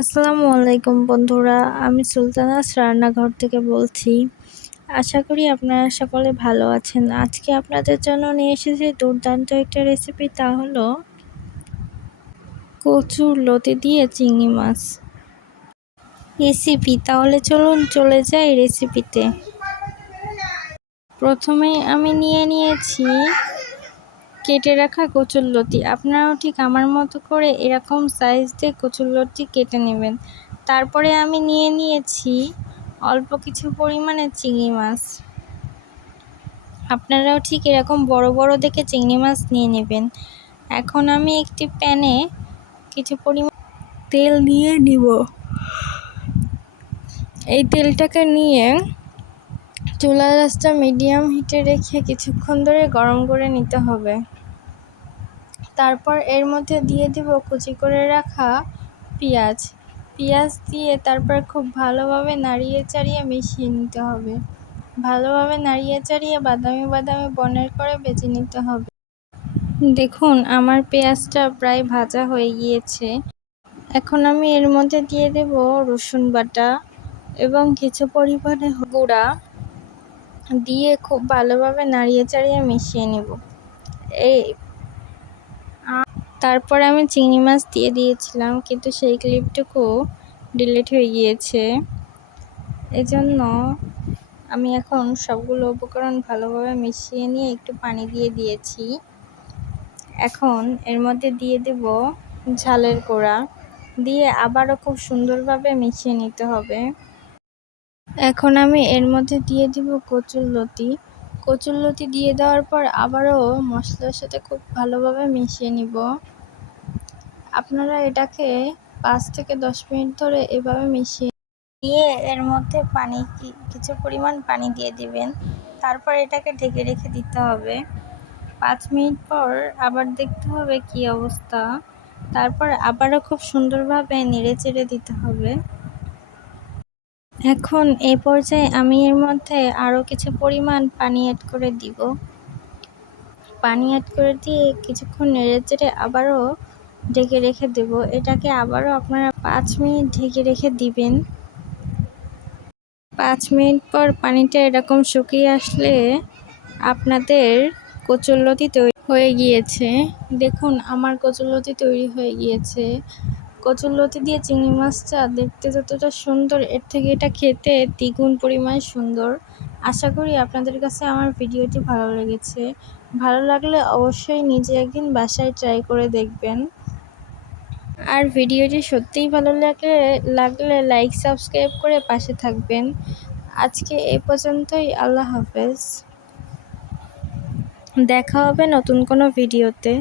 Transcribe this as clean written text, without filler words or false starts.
আসসালামু আলাইকুম বন্ধুরা, আমি সুলতানাস রান্নাঘর থেকে বলছি। আশা করি আপনারা সকলে ভালো আছেন। আজকে আপনাদের জন্য নিয়ে এসেছি দুর্দান্ত একটা রেসিপি, তা হলো কচুর লতি দিয়ে চিংড়ি মাছ রেসিপি। তাহলে চলুন চলে যাই রেসিপিতে। প্রথমেই আমি নিয়ে নিয়েছি কেটে রাখা কচুরলতি। আপনারাও ঠিক আমার মতো করে এরকম সাইজ দিয়ে কচুরলতি কেটে নেবেন। তারপরে আমি নিয়ে নিয়েছি অল্প কিছু পরিমাণে চিংড়ি মাছ। আপনারাও ঠিক এরকম বড় বড় দেখে চিংড়ি মাছ নিয়ে নেবেন। এখন আমি একটি প্যানে কিছু পরিমাণ তেল দিয়ে নিব। এই তেলটাকে নিয়ে চুলার আঁচটা মিডিয়াম হিটে রেখে কিছুক্ষণ ধরে গরম করে নিতে হবে। তারপর এর মধ্যে দিয়ে দিব কুচি করে রাখা পেঁয়াজ দিয়ে তারপর খুব ভালোভাবে নাড়িয়ে চাড়িয়ে মিশিয়ে নিতে হবে। ভালোভাবে নাড়িয়ে চাড়িয়ে বাদামি বাদামি বর্ণের করে ভেজে নিতে হবে। দেখুন আমার পেঁয়াজটা প্রায় ভাজা হয়ে গিয়েছে। এখন আমি এর মধ্যে দিয়ে দেব রসুন বাটা এবং কিছু পরিমাণে গুঁড়া দিয়ে খুব ভালোভাবে নাড়িয়ে চাড়িয়ে মিশিয়ে নেব। তারপর আমি চিংড়ি মাছ দিয়ে দিয়েছিলাম, কিন্তু সেই ক্লিপটুকু ডিলিট হয়ে গিয়েছে। এজন্য আমি এখন সবগুলো উপকরণ ভালোভাবে মিশিয়ে নিয়ে একটু পানি দিয়ে দিয়েছি। এখন এর মধ্যে দিয়ে দেব ঝালের গুঁড়া, দিয়ে আবারও খুব সুন্দরভাবে মিশিয়ে নিতে হবে। এখন আমি এর মধ্যে দিয়ে দিব কচুরলতি দিয়ে দেওয়ার পর আবারও মশলার সাথে খুব ভালোভাবে মিশিয়ে নিব। আপনারা এটাকে 5 থেকে 10 মিনিট ধরে এভাবে মিশিয়ে নিয়ে এর মধ্যে কিছু পরিমাণ পানি দিয়ে দিবেন। তারপর এটাকে ঢেকে রেখে দিতে হবে। 5 মিনিট পর আবার দেখতে হবে কি অবস্থা। তারপর আবারও খুব সুন্দরভাবে নেড়ে চেড়ে দিতে হবে। এখন এই পর্যায়ে আমি এর মধ্যে আরও কিছু পরিমাণ পানি অ্যাড করে দিব। পানি অ্যাড করে দিয়ে কিছুক্ষণ নেড়ে চেড়ে আবারও ঢেকে রেখে দেব। এটাকে আবারও আপনারা 5 মিনিট ঢেকে রেখে দিবেন। 5 মিনিট পর পানিটা এরকম শুকিয়ে আসলে আপনাদের কচুরলতি তৈরি হয়ে গিয়েছে। দেখুন আমার কচুরলতি তৈরি হয়ে গিয়েছে। কচুরলতি দিয়ে চিংড়ি মাছটা দেখতে যতটা সুন্দর, এর থেকে এটা খেতে দ্বিগুণ পরিমাণ সুন্দর। আশা করি আপনাদের কাছে আমার ভিডিওটি ভালো লেগেছে। ভালো লাগলে অবশ্যই নিজে একদিন বাসায় ট্রাই করে দেখবেন। আর ভিডিওটি সত্যিই ভালো লাগলে লাইক সাবস্ক্রাইব করে পাশে থাকবেন। আজকে এই পর্যন্তই। আল্লাহ হাফেজ। দেখা হবে নতুন কোনো ভিডিওতে।